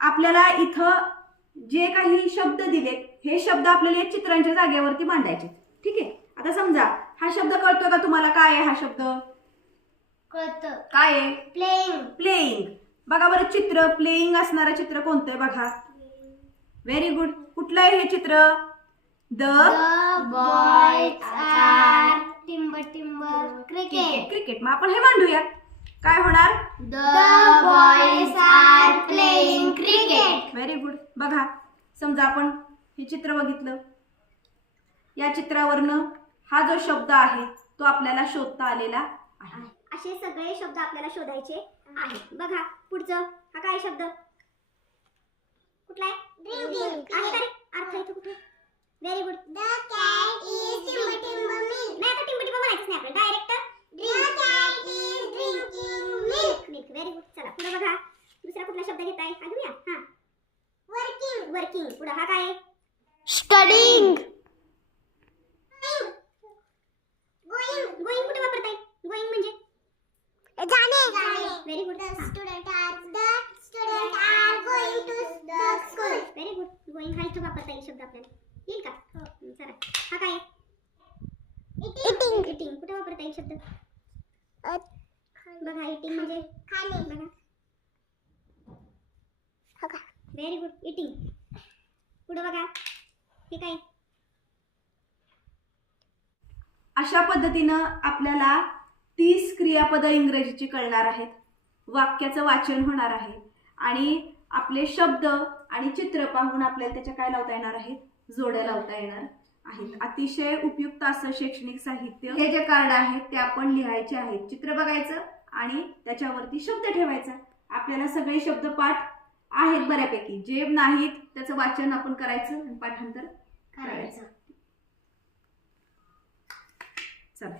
आपल्याला इथं जे काही शब्द दिलेत हे शब्द आपल्याला या चित्रांच्या जागेवरती मांडायचे. ठीक आहे. आता समजा हा शब्द कळतो का तुम्हाला? काय आहे हा शब्द? कळतं. काय आहे? प्लेइंग. प्लेइंग. बघा बरं चित्र, प्लेइंग असणारं चित्र कोणतं आहे बघा. Very good. कुठलं आहे हे चित्र? द बॉयज आर टिंब टिंब क्रिकेट. क्रिकेट. मग आपण हे मांडूया. काय होणार? The boys are playing cricket. Very good. बघा समजा आपण हे चित्र बघितलं. या चित्रावरनं हा जो शब्द आहे तो आपल्याला शोधता आलेला आहे. असे सगळे शब्द आपल्याला शोधायचे आहेत. बघा पुढचं. हा काय शब्द? कुठला आहे? ड्रिंकिंग. आहे का रे? अर्थ इथं कुठे? Very good. The cat is टिंब टिंब मिल्क. नाही आता टिंब टिंब म्हणायचं नाही आपल्याला. Direct the cat is drinking milk. Milk. Very good. चला पुढे बघा. दुसरा कुठला शब्द घेताय? हा घेऊया. हा वर्किंग. वर्किंग. पुढे हा काय आहे? स्टडीइंग. गोइंग. गोइंग कुठे वापरताय? गोइंग म्हणजे जाणे. Very good. The student are going to the school. Very good. Going हा इथं वापरता येईल शब्द आपल्याला. येईल का? चला हा काय आहे? इटिंग. इटिंग कुठे वापरता येईल शब्द? बघा इटिंग म्हणजे खाणे. बघा. Very good. इटिंग. पुढे बघा. हे काय? अशा पद्धतीनं आपल्याला 30 क्रियापदं इंग्रजीची कळणार आहेत. वाक्याचं वाचन होणार आहे आणि आपले शब्द आणि चित्र पाहून आपल्याला त्याच्या काय लावता येणार आहेत? जोड्या लावता येणार आहेत. अतिशय उपयुक्त असं शैक्षणिक साहित्य. हे जे कार्ड आहेत ते आपण लिहायचे आहेत. चित्र बघायचं आणि त्याच्यावरती शब्द ठेवायचा. आपल्याला सगळे शब्द पाठ आहेत बऱ्यापैकी. जे नाहीत त्याचं वाचन आपण करायचं आणि पाठांतर करायचं. चला.